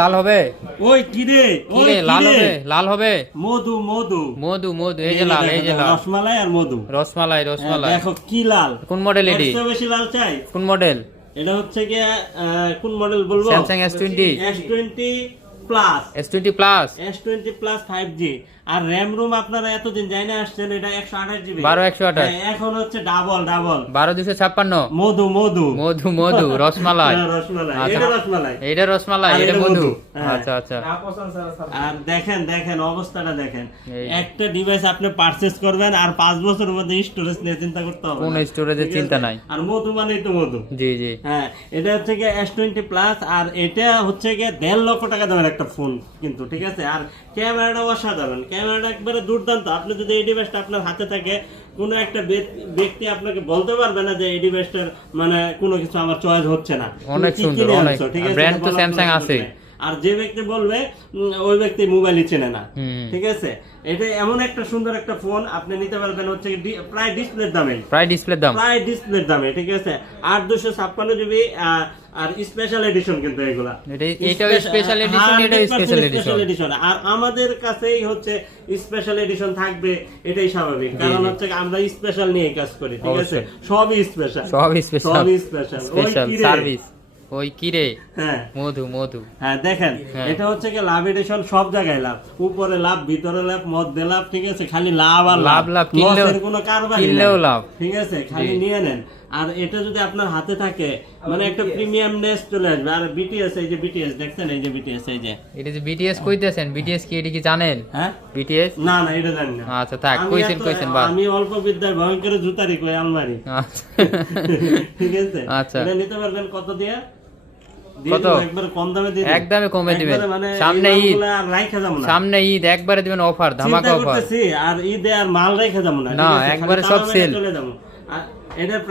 লাল হবে ওই কি রে লাল হবে লাল হবে মধু মধু মধু মধু এই যে লাল রসমালাই আর মধু রসমালাই দেখো কি লাল। কোন মডেল এটি? এর বেশি লাল চাই? কোন মডেল? এটা হচ্ছে কি কোন মডেল বলবো? Samsung S20 plus S20 plus S20 plus 5G। আর র‍্যাম রুম আপনারা এতদিন জানা আসছেন এটা 128 GB 12 এখন হচ্ছে ডাবল 12256 মধু মধু মধু মধু রসমালাই রসমালাই আচ্ছা। এটা রসমালাই এটা রসমালাই আর এটা এটা মধু মধু। হ্যাঁ। আচ্ছা আচ্ছা আর দেখেন অবস্থাটা দেখেন। এই। একটা ডিভাইস আপনি পারচেজ করবেন আর 5 বছরের মধ্যে স্টোরেজ নিয়ে চিন্তা করতে হবে কোন না। স্টোরেজের ঠিক চিন্তা আছে? নাই। আর মধু মানেই তো মধু। জি জি হ্যাঁ এটা হচ্ছে কি S20 প্লাস আর এটা হচ্ছে কি 1.5 লক্ষ টাকা দামের একটা ফোন কিন্তু, ঠিক আছে? আর ক্যামেরাটা অসাধারণ, ক্যামেরাটা একবারে দুর্দান্ত। আপনি যদি এই ডিভাইসটা আপনার হাতে থাকে কোনো একটা ব্যক্তি আপনাকে বলতে পারবে না যে এই ডিভাইসটার মানে কোনো কিছু আমার চয়েস হচ্ছে না। অনেক তুমি কি সুন্দর, কিনে অনেক। আনছো, ঠিক আর আছে? brand তো এটা বলার Samsung কোনো আছে। সুযোগ নেই। আর যে ব্যক্তি বলবে ওই ব্যক্তি মোবাইলই চেনে না, হুম। ঠিক আছে? এটা এমন একটা সুন্দর একটা ফোন আপনি নিতে পারবেন হচ্ছে কি প্রায় ডিসপ্লের দামে, প্রায় ডিসপ্লের দাম ডিসপ্লের দামে, ঠিক আছে? 8 256 GB আর স্পেশাল এডিশন কিন্তু এগুলা। এটাও স্পেশাল এডিশন, এটাও স্পেশাল এডিশন। আর আমাদের কাছেই হচ্ছে স্পেশাল এডিশন থাকবে, এটাই স্বাভাবিক। কারণ হচ্ছে আমরা স্পেশাল নিয়ে কাজ করি, ঠিক আছে? সবই স্পেশাল, সবই স্পেশাল স্পেশাল সার্ভিস। ওই কি রে হ্যাঁ মধু মধু হ্যাঁ দেখেন হ্যাঁ। এটা হচ্ছে কি লাভ এডিশন, সব জায়গায় লাভ, উপরে লাভ, ভিতরে লাভ, মধ্যে লাভ, ঠিক আছে? খালি লাভ আর লাভ, লাভ, লসের কোনো কারবারই কিনলেও নাই, লাভ। ঠিক আছে? খালি নিয়ে নেন। আর এটা যদি আপনার হাতে থাকে মানে একটা প্রিমিয়ামনেস চলে আসবে। আর বিটিএস, এই যে বিটিএস দেখছেন, এই যে বিটিএস, এই যে এটা যে বিটিএস কইতেছেন, বিটিএস কি এটা কি জানেন? হ্যাঁ বিটিএস না এটা জানি না। আচ্ছা থাক, আমি কইছেন বাস। আমি অল্প বিদ্যার ভয়ঙ্কর জুতারি কই আলমারি, আচ্ছা ঠিক আছে? আচ্ছা। এটা নিতে পারবেন কত দিয়ে? কত? একবারে কম দামে দিয়ে একদমে কমে দিবেন। একবারে মানে সামনে এই ঈদ, মালগুলো আর রাইখা যাবো না। সামনে ঈদ একবারে দিবেন অফার, ধামাকা চিন্তা অফার। করতেছি আর ঈদে আর মাল রেখে যাবো না, না, ঠিক আছে? একবারে খালি সব তালা মেরে সেল। চলে যাবো। আর এটার